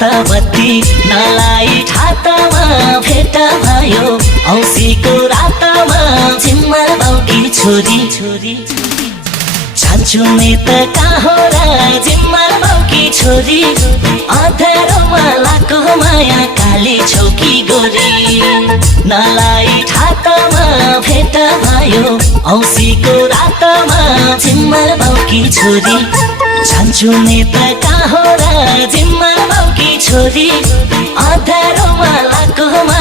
रात बत्ती नलाई ठातामा भेट भयो औँसीको रातमा झिम्मर बाउकी छोरी छान्छुमे त कहाँ र झिम्मर बाउकी छोरी अँध्यारोमा लाको माया काली छौकी गोरी नलाई ठातामा भेट भयो औँसीको रातमा झिम्मर बाउकी छोरी छान्छुमे त कहाँ र झिम्मर बाउकी छोरी अँध्यारोमा लाको माया